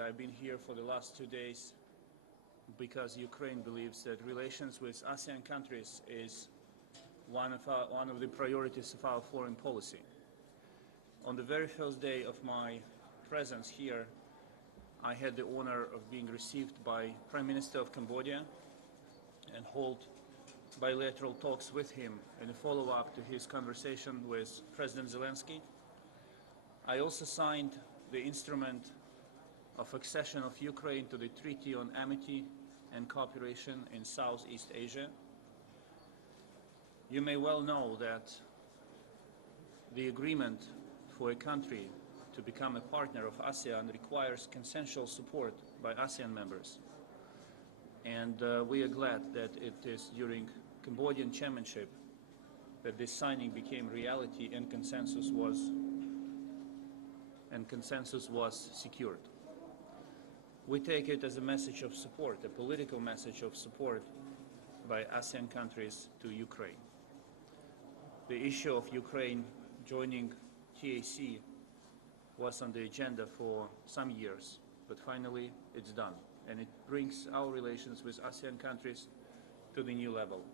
I've been here for the last 2 days because Ukraine believes that relations with Asean countries is one of the priorities of our foreign policy. On the very first day of my presence here, I had the honor of being received by Prime Minister of Cambodia and hold bilateral talks with him in a follow-up to his conversation with President Zelensky. I also signed the Instrument of Accession of Ukraine to the Treaty on Amity and Cooperation in Southeast Asia. You may well know that the agreement for a country to become a partner of ASEAN requires consensual support by ASEAN members. And we are glad that it is during Cambodian chairmanship that this signing became reality and consensus was secured. We take it as a message of support, a political message of support by ASEAN countries to Ukraine. The issue of Ukraine joining TAC was on the agenda for some years, but finally it's done, and it brings our relations with ASEAN countries to the new level.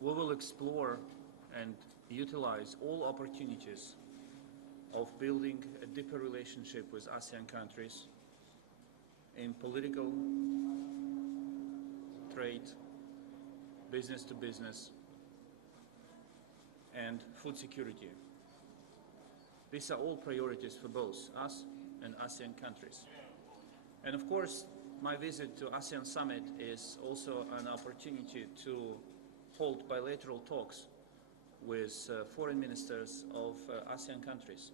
We will explore and utilize all opportunities of building a deeper relationship with ASEAN countries in political, trade, business to business, and food security. These are all priorities for both us and ASEAN countries. And of course, my visit to ASEAN Summit is also an opportunity to hold bilateral talks with foreign ministers of ASEAN countries.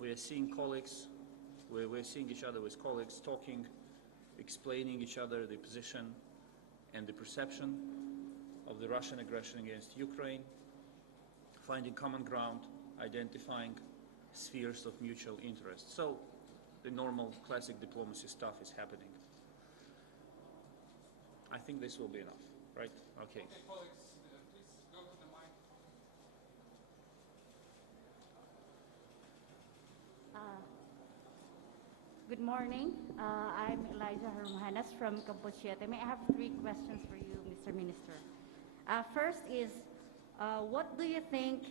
We are seeing colleagues, we're seeing each other with colleagues, talking, explaining each other the position and the perception of the Russian aggression against Ukraine, finding common ground, identifying spheres of mutual interest. So the normal classic diplomacy stuff is happening. I think this will be enough, right? Okay. Okay, colleagues, please go to the mic. Good morning. I'm Elijah Hermanas from Cambodia. May I have 3 questions for you, Mr. Minister? First is, what do you think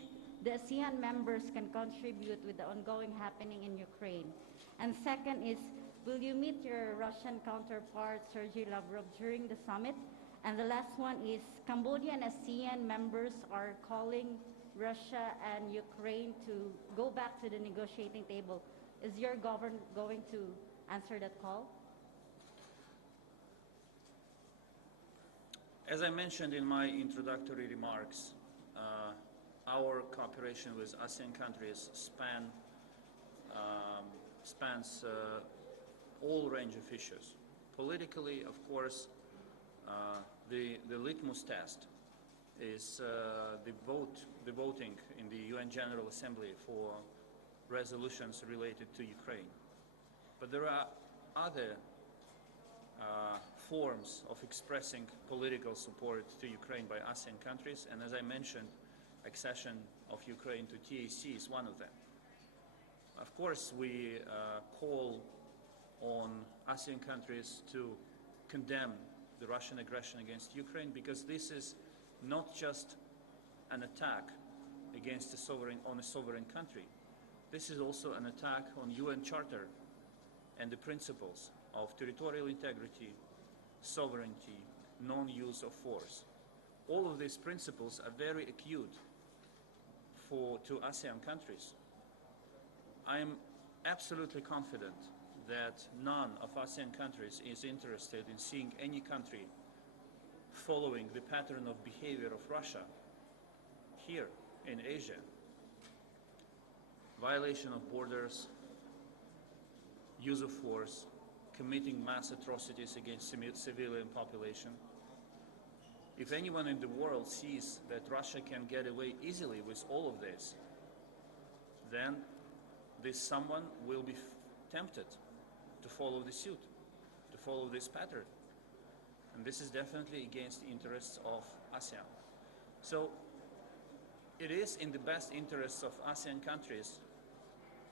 the ASEAN members can contribute with the ongoing happening in Ukraine? And second is, will you meet your Russian counterpart, Sergei Lavrov, during the summit? And the last one is, Cambodia and ASEAN members are calling Russia and Ukraine to go back to the negotiating table. Is your government going to answer that call? As I mentioned in my introductory remarks, our cooperation with ASEAN countries spans all range of issues. Politically, of course, the litmus test is the voting in the UN General Assembly for resolutions related to Ukraine. But there are other forms of expressing political support to Ukraine by ASEAN countries, and as I mentioned, accession of Ukraine to TAC is one of them. Of course, we call on ASEAN countries to condemn the Russian aggression against Ukraine, because this is not just an attack against a sovereign country. This is also an attack on UN Charter and the principles of territorial integrity, sovereignty, non-use of force. All of these principles are very acute to ASEAN countries. I am absolutely confident that none of ASEAN countries is interested in seeing any country following the pattern of behavior of Russia here in Asia. Violation of borders, use of force, committing mass atrocities against civilian population. If anyone in the world sees that Russia can get away easily with all of this, then this someone will be tempted to follow the suit, to follow this pattern. And this is definitely against the interests of ASEAN. So it is in the best interests of ASEAN countries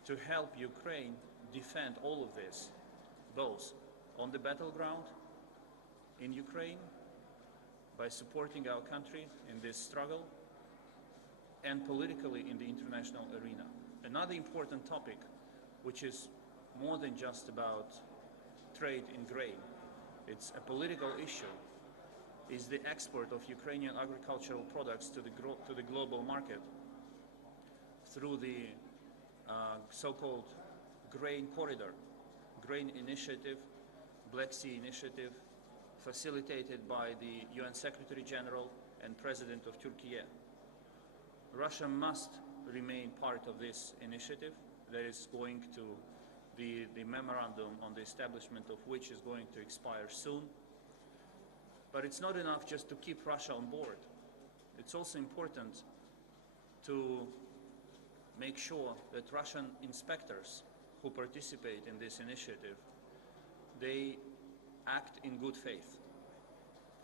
to help Ukraine defend all of this, both on the battleground in Ukraine, by supporting our country in this struggle, and politically in the international arena. Another important topic, which is more than just about trade in grain, it's a political issue, is the export of Ukrainian agricultural products to the global market through the so-called grain corridor, grain initiative, Black Sea initiative, facilitated by the UN Secretary General and President of Turkey. Russia must remain part of this initiative. There is going to the memorandum on the establishment of which is going to expire soon. But it's not enough just to keep Russia on board. It's also important to make sure that Russian inspectors who participate in this initiative, they act in good faith,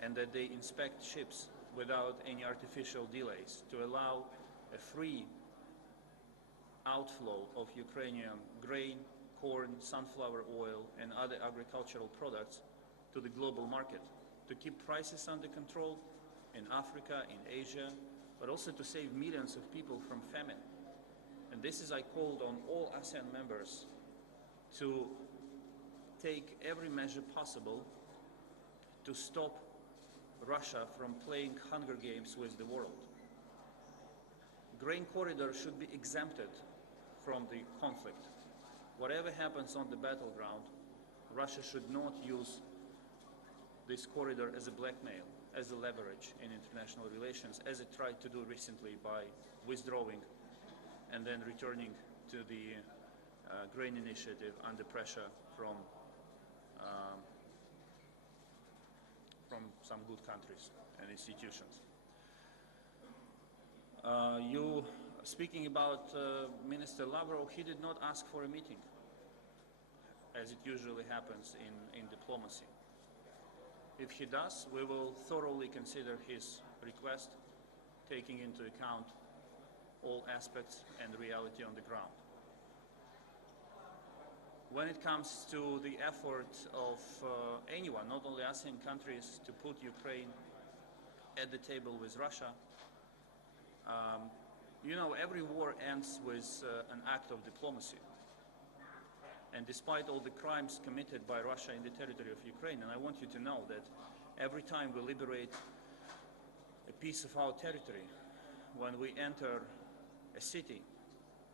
and that they inspect ships without any artificial delays to allow a free outflow of Ukrainian grain, corn, sunflower oil, and other agricultural products to the global market, to keep prices under control in Africa, in Asia, but also to save millions of people from famine. And this is, I called on all Asean members to take every measure possible to stop Russia from playing Hunger Games with the world. Grain corridor should be exempted from the conflict. Whatever happens on the battleground, Russia should not use this corridor as a blackmail, as a leverage in international relations, as it tried to do recently by withdrawing and then returning to the grain initiative under pressure from some good countries and institutions. You speaking about Minister Lavrov, he did not ask for a meeting, as it usually happens in diplomacy. If he does, we will thoroughly consider his request, taking into account all aspects and reality on the ground. When it comes to the effort of anyone, not only ASEAN countries, to put Ukraine at the table with Russia, you know, every war ends with an act of diplomacy. And despite all the crimes committed by Russia in the territory of Ukraine, and I want you to know that every time we liberate a piece of our territory, when we enter a city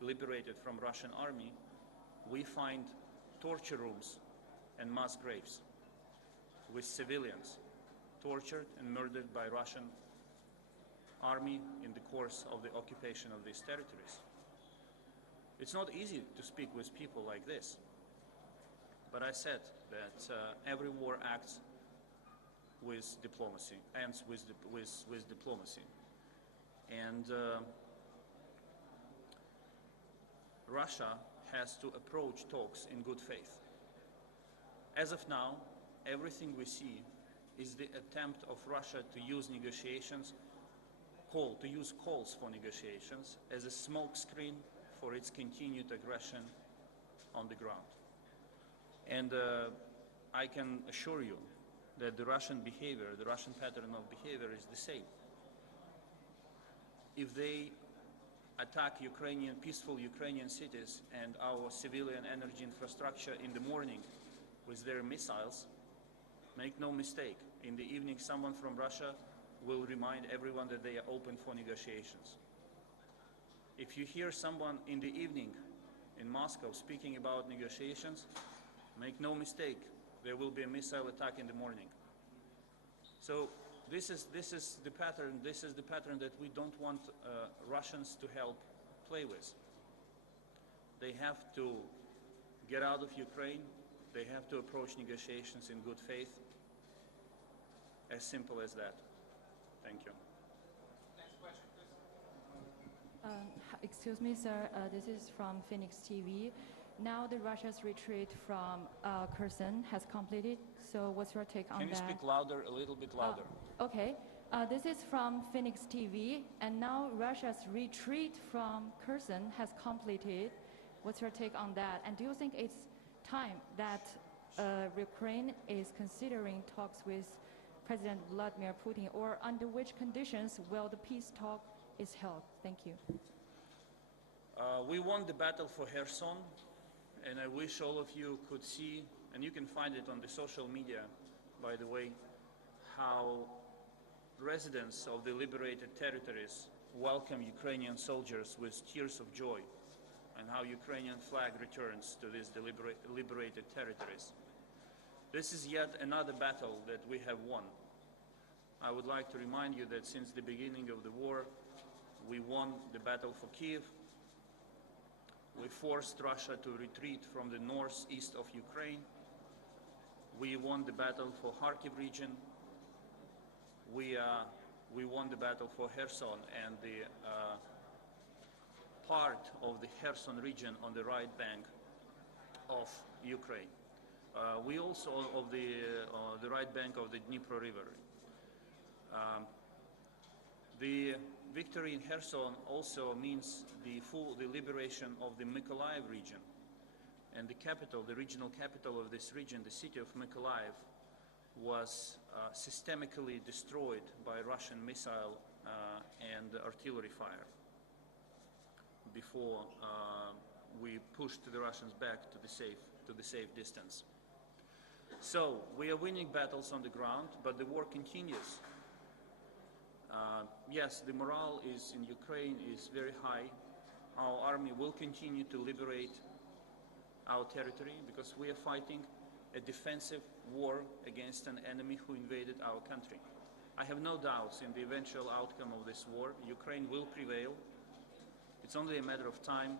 liberated from Russian army, we find torture rooms and mass graves with civilians tortured and murdered by Russian army in the course of the occupation of these territories. It's not easy to speak with people like this, but I said that every war acts with diplomacy, ends with diplomacy. And Russia has to approach talks in good faith. As of now, everything we see is the attempt of Russia to use negotiations, to use calls for negotiations as a smokescreen for its continued aggression on the ground. And I can assure you that the Russian behavior, the Russian pattern of behavior is the same. If they attack peaceful Ukrainian cities and our civilian energy infrastructure in the morning with their missiles, make no mistake, in the evening someone from Russia will remind everyone that they are open for negotiations. If you hear someone in the evening in Moscow speaking about negotiations, make no mistake, there will be a missile attack in the morning. So this is the pattern. This is the pattern that we don't want Russians to help play with. They have to get out of Ukraine. They have to approach negotiations in good faith. As simple as that. Thank you. Next question, please. Excuse me, sir. This is from Phoenix TV. Now the Russia's retreat from Kherson has completed. So what's your take on that? Can you speak louder, a little bit louder? Okay. This is from Phoenix TV. And now Russia's retreat from Kherson has completed. What's your take on that? And do you think it's time that Ukraine is considering talks with President Vladimir Putin, or under which conditions will the peace talk is held? Thank you. We won the battle for Kherson, and I wish all of you could see, and you can find it on the social media, by the way, how residents of the liberated territories welcome Ukrainian soldiers with tears of joy, and how Ukrainian flag returns to these liberated territories. This is yet another battle that we have won. I would like to remind you that since the beginning of the war, we won the battle for Kiev. We forced Russia to retreat from the northeast of Ukraine. We won the battle for Kharkiv region. We won the battle for Kherson and the part of the Kherson region on the right bank of Ukraine. We also of the right bank of the Dnipro River. The victory in Kherson also means the liberation of the Mykolaiv region, and the capital, the regional capital of this region, the city of Mykolaiv, was systemically destroyed by Russian missile and artillery fire before we pushed the Russians back to the safe distance. So we are winning battles on the ground, but the war continues. Yes, the morale in Ukraine is very high. Our army will continue to liberate our territory because we are fighting a defensive war against an enemy who invaded our country. I have no doubts in the eventual outcome of this war. Ukraine will prevail. It's only a matter of time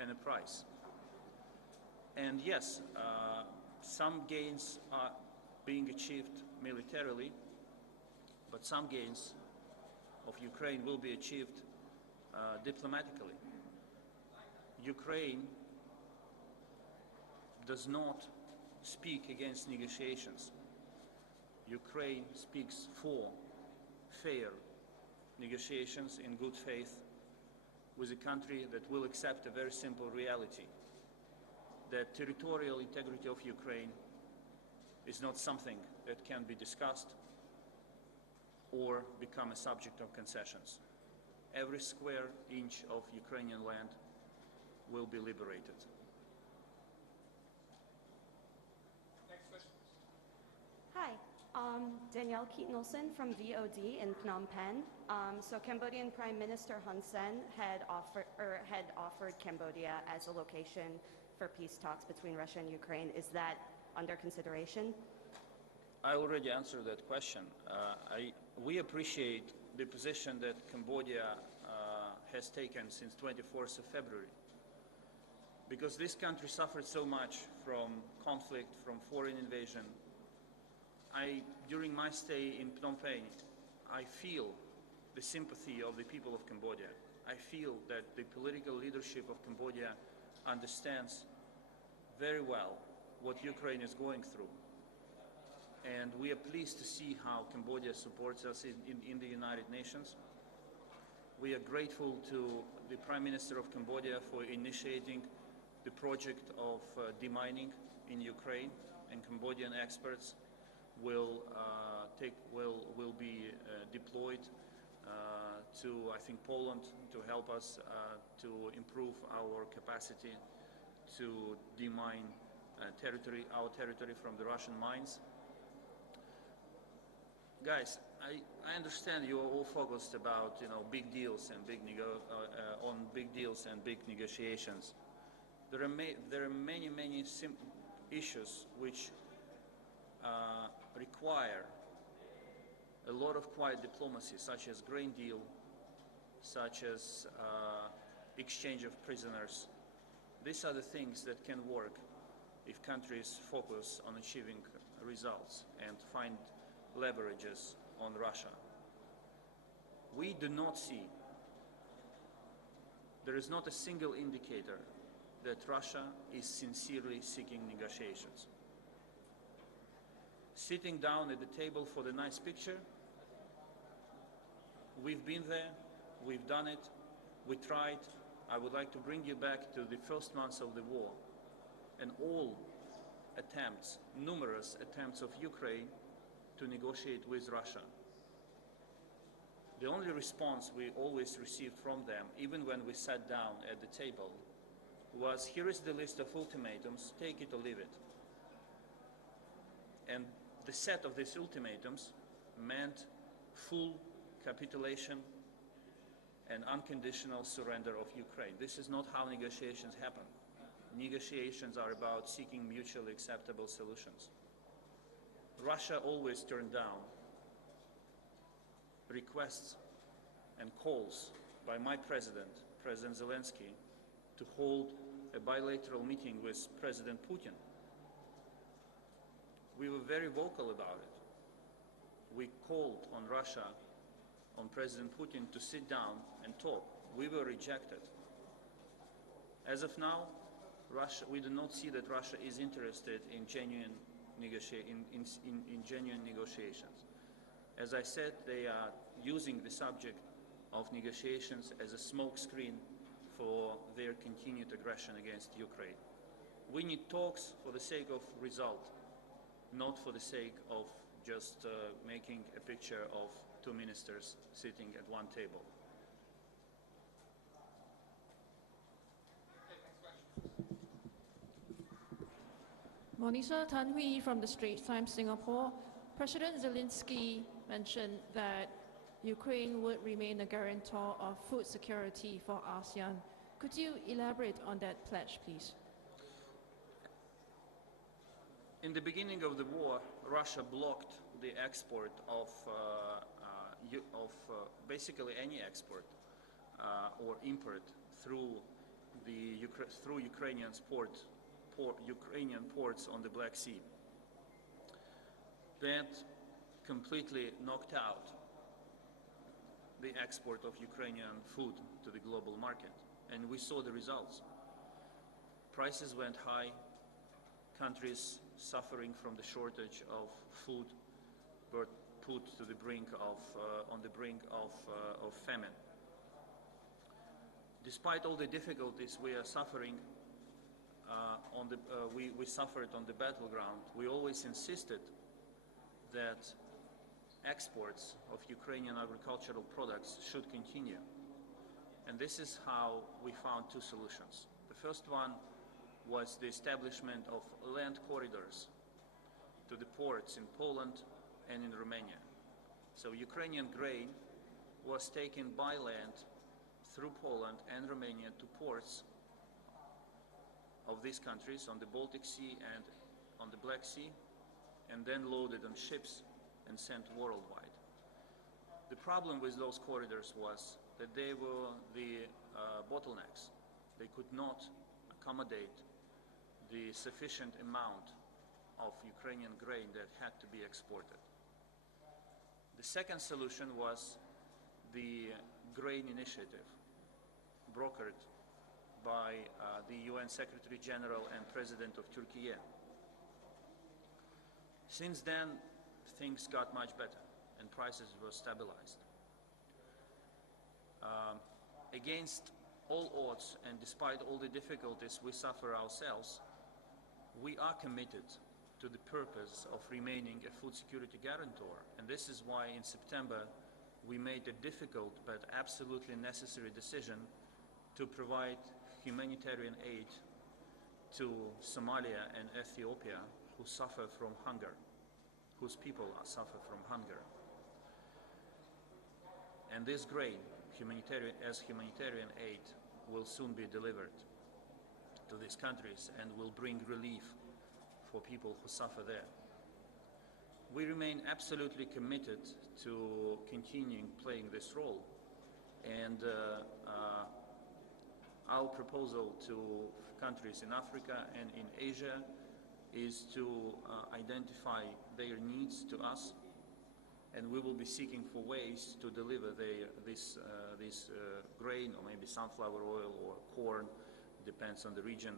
and a price. And yes, some gains are being achieved militarily, but some gains of Ukraine will be achieved diplomatically. Ukraine does not speak against negotiations. Ukraine speaks for fair negotiations in good faith with a country that will accept a very simple reality, that territorial integrity of Ukraine is not something that can be discussed or become a subject of concessions. Every square inch of Ukrainian land will be liberated. Next question. Hi, Danielle Keaton-Olsen from VOD in Phnom Penh. So Cambodian Prime Minister Hun Sen had offered Cambodia as a location for peace talks between Russia and Ukraine. Is that under consideration? I already answered that question. We appreciate the position that Cambodia has taken since 24th of February, because this country suffered so much from conflict, from foreign invasion. During my stay in Phnom Penh, I feel the sympathy of the people of Cambodia. I feel that the political leadership of Cambodia understands very well what Ukraine is going through. And we are pleased to see how Cambodia supports us in the United Nations. We are grateful to the Prime Minister of Cambodia for initiating the project of demining in Ukraine, and Cambodian experts will be deployed to, I think, Poland to help us to improve our capacity to demine our territory from the Russian mines. Guys, I understand you are all focused about big deals and big negotiations. There are many issues which require a lot of quiet diplomacy, such as grain deal, such as exchange of prisoners. These are the things that can work if countries focus on achieving results and find leverages on Russia. We do not see, there is not a single indicator that Russia is sincerely seeking negotiations. Sitting down at the table for the nice picture, we've been there, we've done it, we tried, I would like to bring you back to the first months of the war and all attempts, numerous attempts of Ukraine to negotiate with Russia. The only response we always received from them, even when we sat down at the table, was, here is the list of ultimatums, take it or leave it. And the set of these ultimatums meant full capitulation and unconditional surrender of Ukraine. This is not how negotiations happen. Negotiations are about seeking mutually acceptable solutions. Russia always turned down requests and calls by my president, President Zelensky, to hold a bilateral meeting with President Putin. We were very vocal about it. We called on Russia, on President Putin, to sit down and talk. We were rejected. As of now, we do not see that Russia is interested in genuine negotiations. As I said, they are using the subject of negotiations as a smokescreen for their continued aggression against Ukraine. We need talks for the sake of result, not for the sake of just making a picture of two ministers sitting at one table. Monisha Tan Hui from the Straits Times, Singapore. President Zelensky mentioned that Ukraine would remain a guarantor of food security for Asean. Could you elaborate on that pledge, please? In the beginning of the war, Russia blocked the export of basically any export or import through Ukrainian ports on the Black Sea. That completely knocked out the export of Ukrainian food to the global market, and we saw the results. Prices went high. Countries suffering from the shortage of food were put to the brink of famine. Despite all the difficulties we are suffering, we suffered on the battleground, we always insisted that exports of Ukrainian agricultural products should continue. And this is how we found two solutions. The first one was the establishment of land corridors to the ports in Poland and in Romania. So Ukrainian grain was taken by land through Poland and Romania to ports of these countries on the Baltic Sea and on the Black Sea, and then loaded on ships and sent worldwide. The problem with those corridors was that they were the bottlenecks. They could not accommodate the sufficient amount of Ukrainian grain that had to be exported. The second solution was the grain initiative, brokered by the UN Secretary General and President of Turkey. Since then, things got much better and prices were stabilized. Against all odds and despite all the difficulties we suffer ourselves, we are committed to the purpose of remaining a food security guarantor. And this is why in September we made a difficult but absolutely necessary decision to provide humanitarian aid to Somalia and Ethiopia, who suffer from hunger, whose people suffer from hunger. And this grain, humanitarian aid, will soon be delivered to these countries and will bring relief for people who suffer there. We remain absolutely committed to continuing playing this role, and our proposal to countries in Africa and in Asia is to identify their needs to us, and we will be seeking for ways to deliver this grain, or maybe sunflower oil or corn, depends on the region,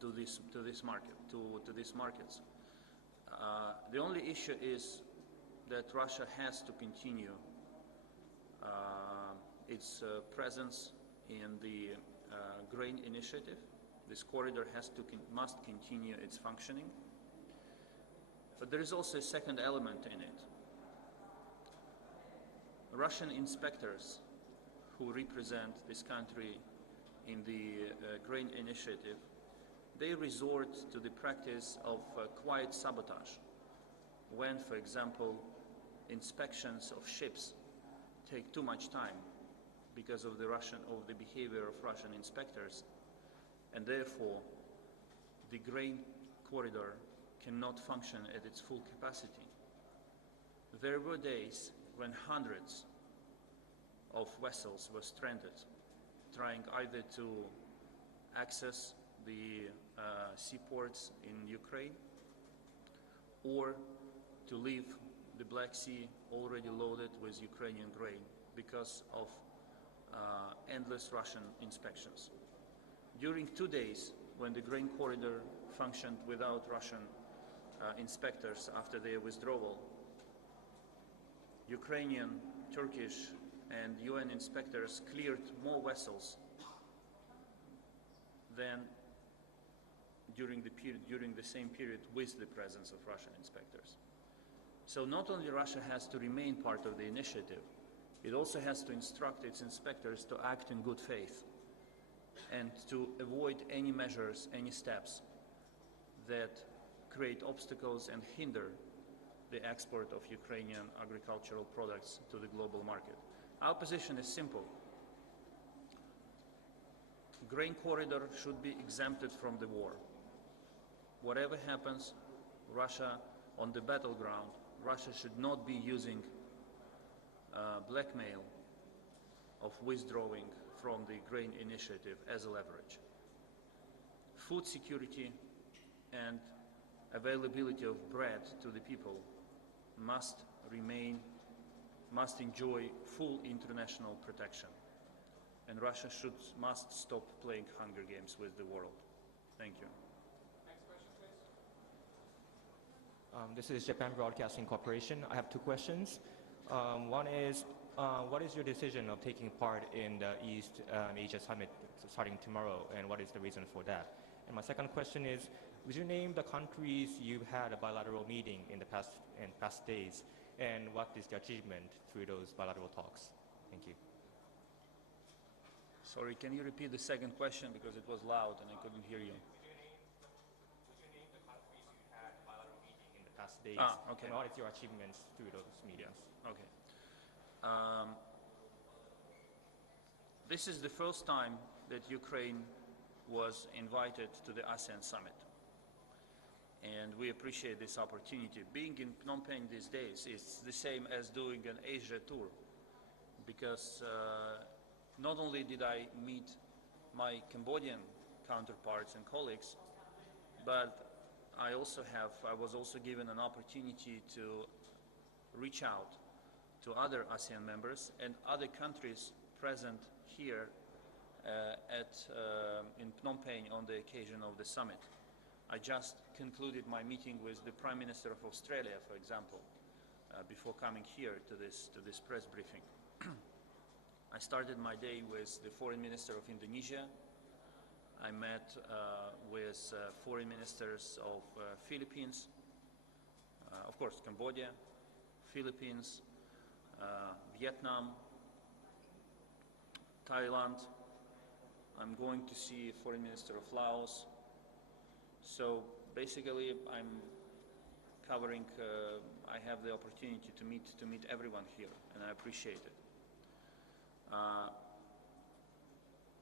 to these markets. The only issue is that Russia has to continue its presence in the grain initiative. This corridor must continue its functioning. But there is also a second element in it. Russian inspectors who represent this country in the grain initiative, they resort to the practice of quiet sabotage. When, for example, inspections of ships take too much time because of the behavior of Russian inspectors, and therefore the grain corridor cannot function at its full capacity. There were days when hundreds of vessels were stranded, trying either to access the seaports in Ukraine or to leave the Black Sea already loaded with Ukrainian grain because of endless Russian inspections. During 2 days, when the grain corridor functioned without Russian inspectors after their withdrawal, Ukrainian, Turkish, and UN inspectors cleared more vessels than during the same period with the presence of Russian inspectors. So not only Russia has to remain part of the initiative, it also has to instruct its inspectors to act in good faith and to avoid any measures, any steps that create obstacles and hinder the export of Ukrainian agricultural products to the global market. Our position is simple. Grain corridor should be exempted from the war. Whatever happens, Russia on the battleground, Russia should not be using blackmail of withdrawing from the grain initiative as a leverage. Food security and availability of bread to the people must enjoy full international protection. And Russia must stop playing Hunger Games with the world. Thank you. Next question, please. This is Japan Broadcasting Corporation. I have two questions. One is, what is your decision of taking part in the East Asia Summit starting tomorrow, and what is the reason for that? And my second question is, would you name the countries you've had a bilateral meeting in the past days, and what is the achievement through those bilateral talks? Thank you. Sorry, can you repeat the second question because it was loud and I couldn't hear you? Would you name the countries you had a bilateral meeting in the past days, okay. and what is your achievements through those meetings? Okay. This is the first time that Ukraine was invited to the Asean summit. And we appreciate this opportunity. Being in Phnom Penh these days is the same as doing an Asia tour, because not only did I meet my Cambodian counterparts and colleagues, but I was also given an opportunity to reach out to other ASEAN members and other countries present here in Phnom Penh on the occasion of the summit. I just concluded my meeting with the Prime Minister of Australia, for example, before coming here to this press briefing. I started my day with the Foreign Minister of Indonesia. I met with foreign ministers of Philippines, of course Cambodia, Philippines, Vietnam, Thailand. I'm going to see Foreign Minister of Laos. So basically I'm covering, I have the opportunity to meet everyone here, and I appreciate it.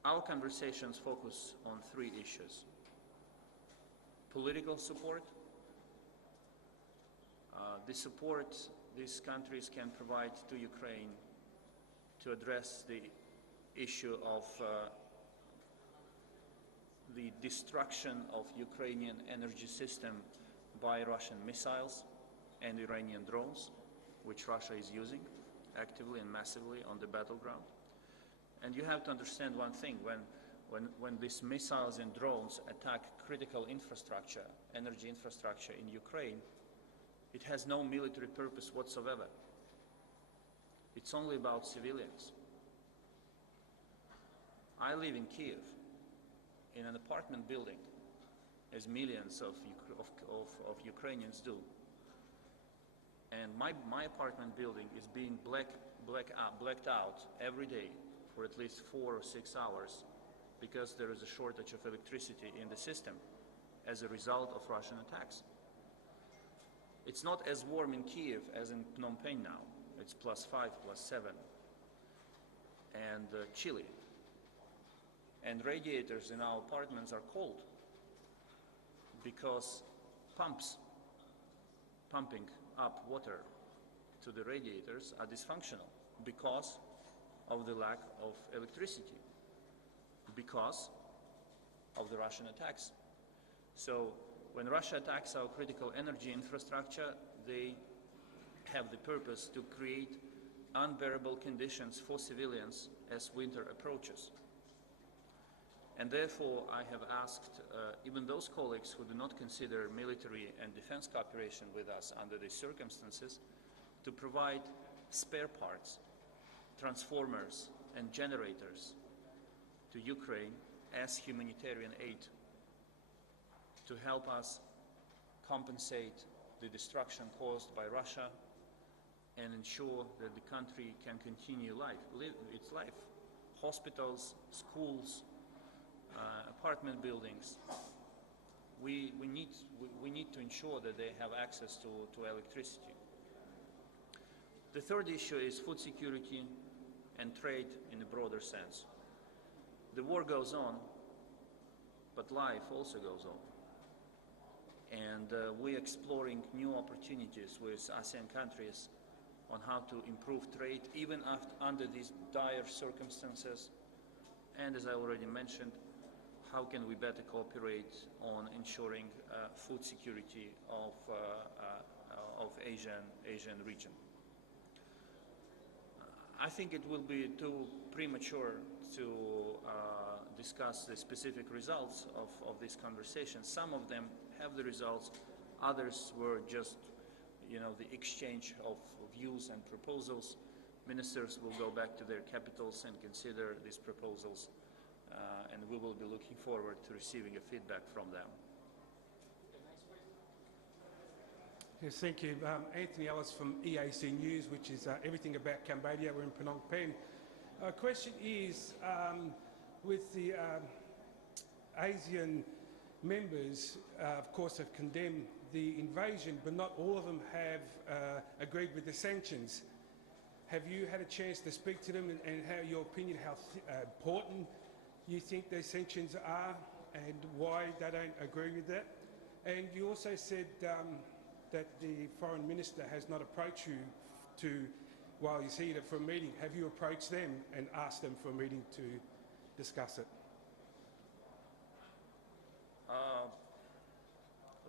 Our conversations focus on three issues: political support, the support these countries can provide to Ukraine to address the issue of the destruction of Ukrainian energy system by Russian missiles and Iranian drones, which Russia is using actively and massively on the battleground. And you have to understand one thing: when these missiles and drones attack critical infrastructure, energy infrastructure in Ukraine, it has no military purpose whatsoever. It's only about civilians. I live in Kiev, in an apartment building, as millions of Ukrainians do. And my apartment building is being blacked out every day for at least 4 or 6 hours because there is a shortage of electricity in the system as a result of Russian attacks. It's not as warm in Kiev as in Phnom Penh now. It's +5, +7, and chilly. And radiators in our apartments are cold because pumping up water to the radiators are dysfunctional because of the lack of electricity, because of the Russian attacks. So when Russia attacks our critical energy infrastructure, they have the purpose to create unbearable conditions for civilians as winter approaches. And therefore, I have asked even those colleagues who do not consider military and defense cooperation with us under these circumstances to provide spare parts, transformers, and generators to Ukraine as humanitarian aid to help us compensate the destruction caused by Russia and ensure that the country can continue its life. Hospitals, schools, apartment buildings. We need to ensure that they have access to electricity. The third issue is food security and trade in a broader sense. The war goes on, but life also goes on. And we're exploring new opportunities with Asean countries on how to improve trade, even under these dire circumstances. And as I already mentioned, how can we better cooperate on ensuring food security of Asian region? I think it will be too premature to discuss the specific results of this conversation. Some of them have the results, others were just, the exchange of views and proposals. Ministers will go back to their capitals and consider these proposals, and we will be looking forward to receiving a feedback from them. Yes, thank you. Anthony Ellis from EAC News, which is everything about Cambodia. We're in Phnom Penh. Question is, with the Asean members, of course, have condemned the invasion, but not all of them have agreed with the sanctions. Have you had a chance to speak to them and how your opinion, how important you think those sanctions are and why they don't agree with that? And you also said that the foreign minister has not approached you while he's here for a meeting. Have you approached them and asked them for a meeting to discuss it?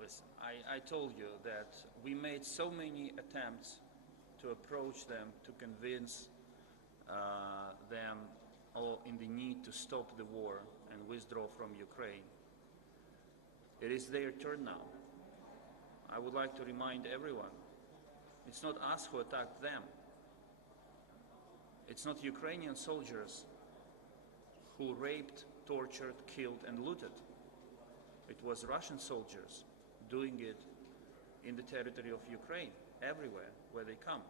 Listen, I told you that we made so many attempts to approach them, to convince them in the need to stop the war and withdraw from Ukraine. It is their turn now. I would like to remind everyone, it's not us who attacked them. It's not Ukrainian soldiers who raped, tortured, killed, and looted. It was Russian soldiers doing it in the territory of Ukraine, everywhere where they come.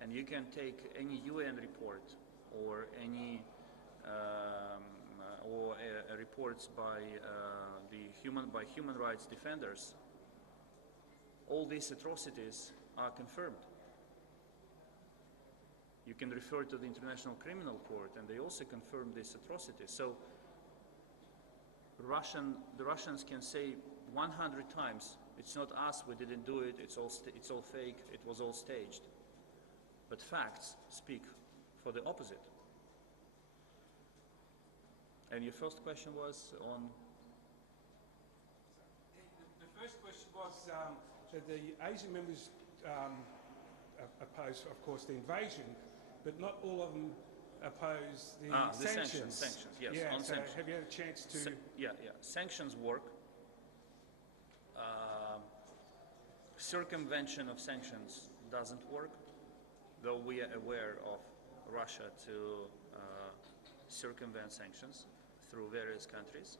And you can take any UN report or any reports by human rights defenders. All these atrocities are confirmed. You can refer to the International Criminal Court, and they also confirm these atrocities. So the Russians can say 100 times, it's not us, we didn't do it, it's all fake, it was all staged. But facts speak for the opposite. And your first question was on? The first question was that the Asian members oppose, of course, the invasion, but not all of them oppose the sanctions. Sanctions, yes. Yeah, on so sanctions. have you had a chance to... Sanctions work. Circumvention of sanctions doesn't work, though we are aware of Russia to circumvent sanctions through various countries.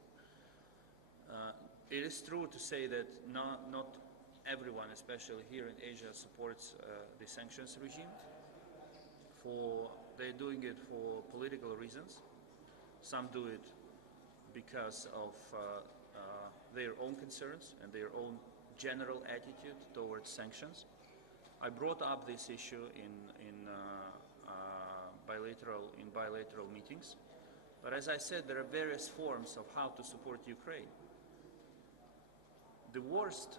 It is true to say that not everyone, especially here in Asia, supports the sanctions regime. They're doing it for political reasons. Some do it because of their own concerns and their own general attitude towards sanctions. I brought up this issue in bilateral meetings, but as I said, there are various forms of how to support Ukraine. The worst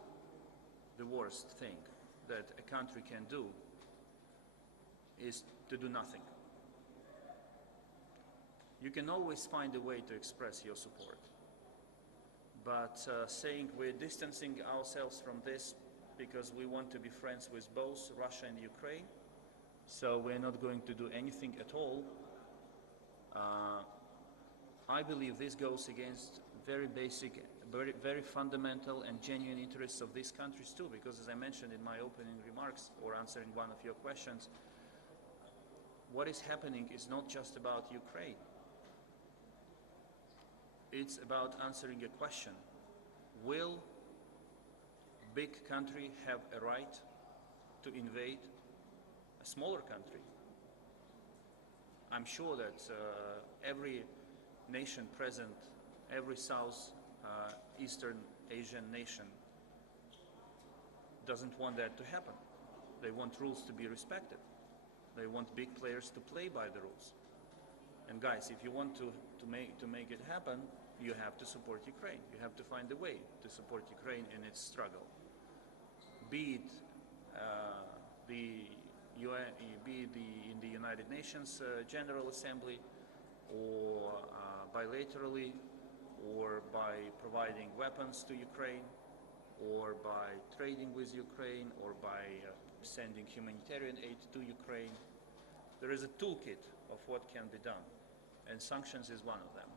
thing that a country can do is to do nothing. You can always find a way to express your support, but saying we're distancing ourselves from this because we want to be friends with both Russia and Ukraine, so we're not going to do anything at all, I believe this goes against very basic, very fundamental and genuine interests of these countries too, because as I mentioned in my opening remarks or answering one of your questions, what is happening is not just about Ukraine. It's about answering a question. Will big country have a right to invade a smaller country? I'm sure that every nation present, every Eastern Asian nation doesn't want that to happen. They want rules to be respected. They want big players to play by the rules. And guys, if you want to make it happen, you have to support Ukraine. You have to find a way to support Ukraine in its struggle. Be it in the United Nations General Assembly, or bilaterally, or by providing weapons to Ukraine, or by trading with Ukraine, or by sending humanitarian aid to Ukraine. There is a toolkit of what can be done, and sanctions is one of them.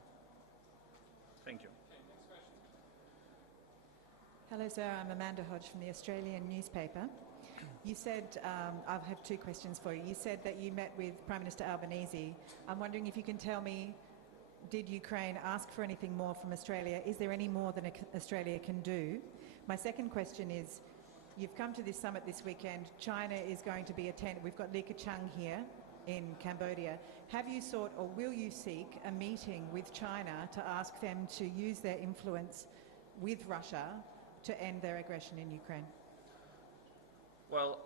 Thank you. Hello, sir. I'm Amanda Hodge from the Australian newspaper. You said, I have two questions for you. You said that you met with Prime Minister Albanese. I'm wondering if you can tell me, did Ukraine ask for anything more from Australia? Is there any more than Australia can do? My second question is, you've come to this summit this weekend. China is going to be attending. We've got Li Keqiang here in Cambodia. Have you sought or will you seek a meeting with China to ask them to use their influence with Russia to end their aggression in Ukraine? Well,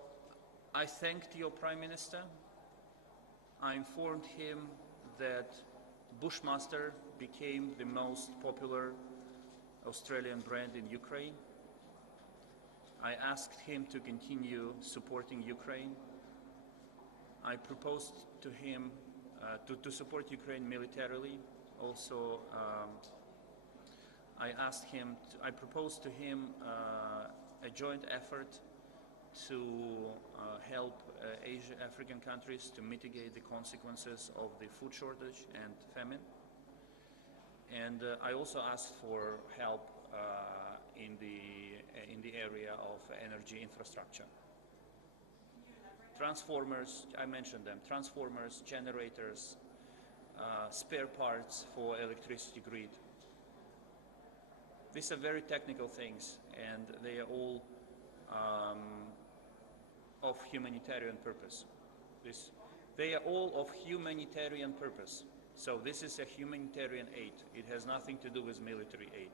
I thanked your Prime Minister. I informed him that Bushmaster became the most popular Australian brand in Ukraine. I asked him to continue supporting Ukraine. I proposed to him to support Ukraine militarily. Also, I proposed to him a joint effort to help African countries to mitigate the consequences of the food shortage and famine. And I also asked for help in the area of energy infrastructure. Transformers, I mentioned them, transformers, generators, spare parts for electricity grid. These are very technical things, and they are all of humanitarian purpose. They are all of humanitarian purpose. So this is a humanitarian aid. It has nothing to do with military aid.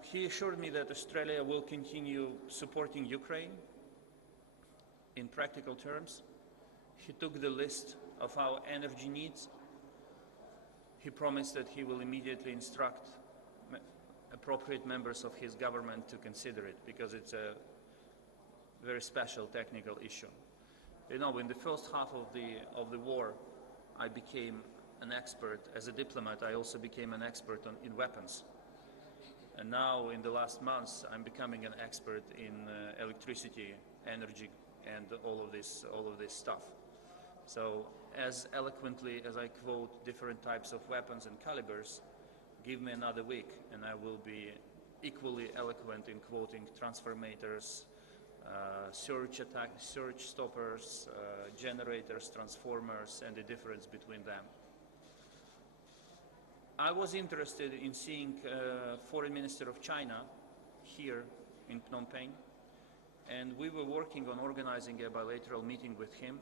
He assured me that Australia will continue supporting Ukraine in practical terms. He took the list of our energy needs. He promised that he will immediately instruct appropriate members of his government to consider it, because it's a very special technical issue. You know, in the first half of the war, I became an expert. As a diplomat, I also became an expert in weapons. And now, in the last months, I'm becoming an expert in electricity, energy, and all of this stuff. So, as eloquently as I quote different types of weapons and calibers, give me another week, and I will be equally eloquent in quoting transformators, surge stoppers, generators, transformers, and the difference between them. I was interested in seeing Foreign Minister of China here in Phnom Penh, and we were working on organizing a bilateral meeting with him.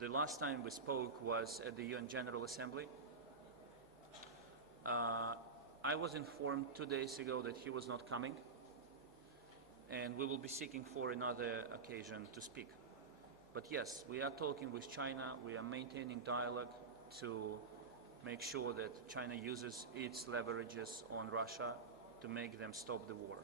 The last time we spoke was at the UN General Assembly. I was informed 2 days ago that he was not coming, and we will be seeking for another occasion to speak. But yes, we are talking with China, we are maintaining dialogue to make sure that China uses its leverages on Russia to make them stop the war.